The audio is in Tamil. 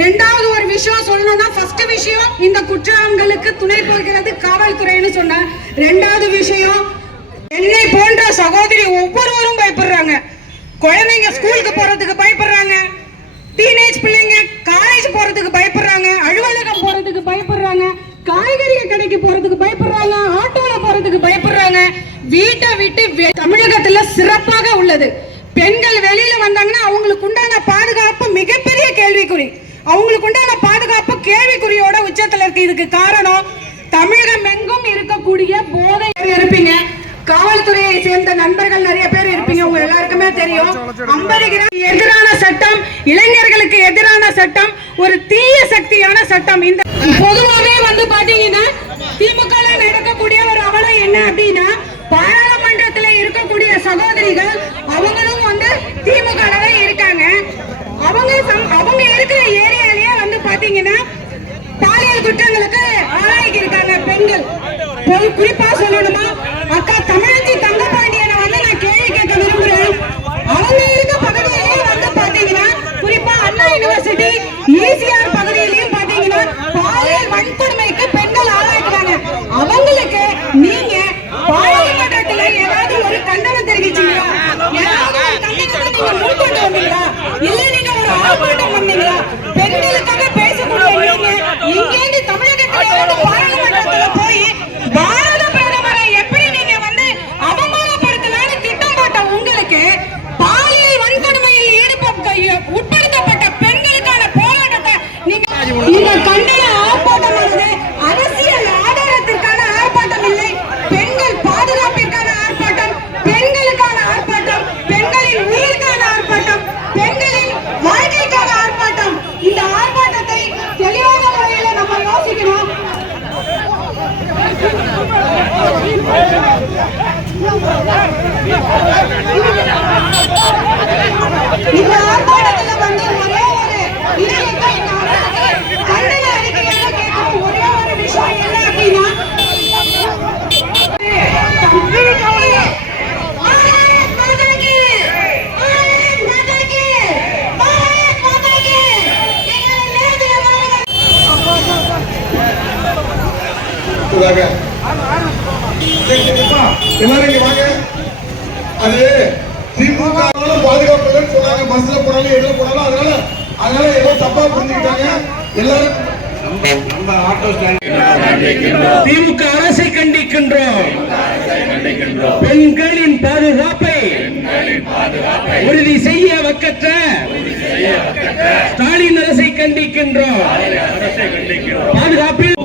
ரெண்டாவது ஒரு விஷயம் சொல்லணும்னா, ஃபர்ஸ்ட் விஷயம் இந்த குற்றங்களுக்கு துணை போகிறது காவல்துறைன்னு சொன்ன. ரெண்டாவது விஷயம், என்னை போன்ற சகோதரி ஒவ்வொருவரும் பயப்படுறாங்க. குழந்தைங்க ஸ்கூலுக்கு போறதுக்கு பயப்படுறாங்க, டீனேஜ் பிள்ளைங்க காலேஜ் போறதுக்கு பயப்படுறாங்க, அலுவலகம் போறதுக்கு பயப்படுறாங்க, காய்கறி கடைக்கு போறதுக்கு பயப்படுறாங்க, ஆட்டோல போறதுக்கு பயப்படுறாங்க. வீட்டை விட்டு தமிழகத்துல சிறப்பாக உள்ளது. பெண்கள் வெளியில வந்தாங்கன்னா அவங்களுக்கு உண்டான பாதுகாப்பு மிகப்பெரிய கேள்விக்குறி. அவங்களுக்கு உண்டான பாதுகாப்பு கேள்விக்குறியோட உச்சத்துல இருக்கு. இதுக்கு காரணம் தமிழகம் எங்கும் இருக்கக்கூடிய போதை. இருப்பீங்க, காவல்துறையை சேர்ந்த நண்பர்கள் நிறைய பேர் இருப்பீங்க, உங்க எல்லாருக்குமே தெரியும். 50 கிராம் எதிரான சட்டம், இளைஞர்களுக்கு எதிரான சட்டம், ஒரு தீய சக்தியான சட்டம். இந்த பொதுவாகவே வந்து பாத்தீங்கன்னா திமுக நடக்கக்கூடிய ஒரு அவலை என்ன அப்படின்னா, பாராளுமன்றத்தில் இருக்கக்கூடிய சகோதரிகள் அவங்களும் வந்து திமுக இருக்காங்க. அவங்க இருக்கிற ஏரியாலேயே வந்து பாத்தீங்கன்னா பாலியல் குற்றங்களுக்கு ஆளாகி இருக்காங்க பெண்கள். குறிப்பா சொல்லணுமா, அக்கா தமிழச்சி தங்கபாண்டியனை வந்து நான் கேள்வி கேட்க விரும்புறேன். அவங்க இருக்க பகுதியிலேயே வந்து பாத்தீங்கன்னா குறிப்பா அண்ணா யூனிவர்சிட்டி ஈசிஆர் பகுதியிலையும் பாத்தீங்கன்னா பாலியல் வன்கொடுமைக்கு பெண்கள் ஆளாகிறாங்க. அவங்களுக்கு நீங்க பாராளுமன்றத்தில் ஏதாவது ஒரு கண்டனம் தெரிவிச்சீங்களா? ஏதாவது ஒரு கண்டனத்தை நீங்க முன்கொண்டு வந்தீங்களா? இல்ல நீங்க ஒரு ஆர்ப்பாட்டம் பண்ணீங்களா? பெண்களுக்காக பேசக்கூடிய நீங்க இங்கேருந்து தமிழகத்தில் பாராளுமன்றத்தில் போய் பாரத பிரதமரை எப்படி நீங்க வந்து அவமானப்படுத்தலான்னு திட்டம் போட்ட உங்களுக்கு பாலியல் வன்கொடுமையில் உட்படுத்தப்பட்ட பெண்களுக்கான போராட்டத்தை நீங்க இந்த கண்டன ஆர்ப்பாட்டம் வருது. அரசியல் ஆதாரத்திற்கான ஆர்ப்பாட்டம் இல்லை, பெண்கள் பாதுகாப்பிற்கான ஆர்ப்பாட்டம், பெண்களுக்கான ஆர்ப்பாட்டம், பெண்களின் உயிருக்கான ஆர்ப்பாட்டம், பெண்களின் வாழ்க்கைக்கான ஆர்ப்பாட்டம். இந்த ஆர்ப்பாட்டத்தை தெளிவான முறையில் நம்ம யோசிக்கணும். இந்த ஆர்ப்பாட்டத்தில் வந்து ஒரே ஒரு விஷயத்தை கண்டன அறிக்கையாக கேட்கணும். ஒரே ஒரு விஷயம் என்ன அப்படின்னா, எல்லாரும் இங்க வாங்க. அது திமுக பாதுகாப்பு சொன்னாங்க, பஸ்ல போனாலும் எதுல போனாலும். அதனால ஏதோ தப்பா புரிஞ்சுக்கிட்டாங்க எல்லாரும். திமுக அரசை கண்டிக்கின்றோம். பெண்களின் பாதுகாப்பை உறுதி செய்ய வக்கற்ற ஸ்டாலின் அரசை கண்டிக்கின்றோம். பாதுகாப்பில்